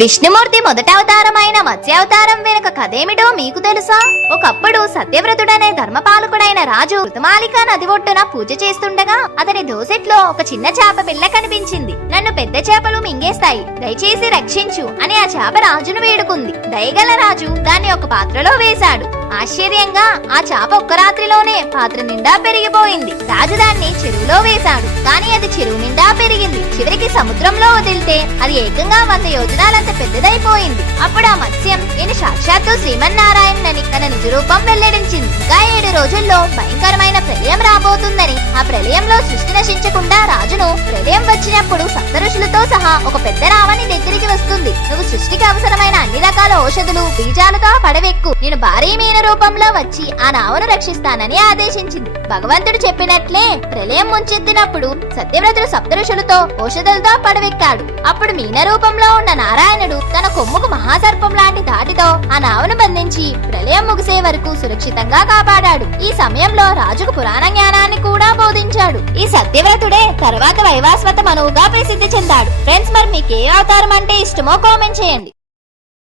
విష్ణుమూర్తి మొదటి అవతారమైన మత్స్యావతారం వెనుక కథేమిటో మీకు తెలుసా? ఒకప్పుడు సత్యవ్రతుడనే ధర్మపాలకుడైన రాజు ఋతుమాలిక నది ఒడ్డున పూజ చేస్తుండగా అతని దోసెట్లో ఒక చిన్న చేప పిల్ల కనిపించింది. నన్ను పెద్ద చేపలు మింగేస్తాయి. దయచేసి రక్షించు అని ఆ చేప రాజును వేడుకుంది. దయగల రాజు దాన్ని ఒక పాత్రలో వేశాడు. ఆశ్చర్యంగా ఆ చేప ఒక్క రాత్రిలోనే పాత్ర నిండా పెరిగిపోయింది. రాజు దాన్ని చెరువులో వేశాడు. కానీ అది చెరువు నిండా పెరిగింది. చివరికి సముద్రంలో వదిలితే అది ఏకంగా వంద యోజనాలంత పెద్దదైపోయింది. అప్పుడు ఆ మత్స్యం నేను సాక్షాత్తు శ్రీమన్నారాయణని తన నిజ రూపం వెల్లడించింది. ఇంకా రోజుల్లో భయంకరమైన ప్రళయం రాబోతుందని ఆ ప్రళయంలో సృష్టి నశించకుండా రాజును ప్రళయం వచ్చినప్పుడు సప్త ఋషులతో సహా ఒక పెద్ద రావణి దగ్గరికి వస్తుంది. నువ్వు సృష్టికి అవసరమైన అన్ని రకాల ఔషధులు బీజాలతో పడవెక్కు. నేను భారీ మీన రూపంలో వచ్చి ఆ నావను రక్షిస్తానని ఆదేశించింది. భగవంతుడు చెప్పినట్లే ప్రళయం ముంచెత్తినప్పుడు సత్యవ్రతుడు సప్త ఋషులతో ఔషధులతో పడవెక్కాడు. అప్పుడు మీన రూపంలో ఉన్న నారాయణుడు ఆ నావను బంధించి ప్రళయం ముగిసే వరకు సురక్షితంగా కాపాడాడు. ఈ సమయంలో రాజుకు పురాణ జ్ఞానాన్ని కూడా బోధించాడు. ఈ సత్యవ్రతుడే తర్వాత వైవాస్వత మనువుగా ప్రసిద్ధి చెందాడు. ఫ్రెండ్స్ మరి మీకు ఏ అవతారం అంటే ఇష్టమో కామెంట్ చేయండి.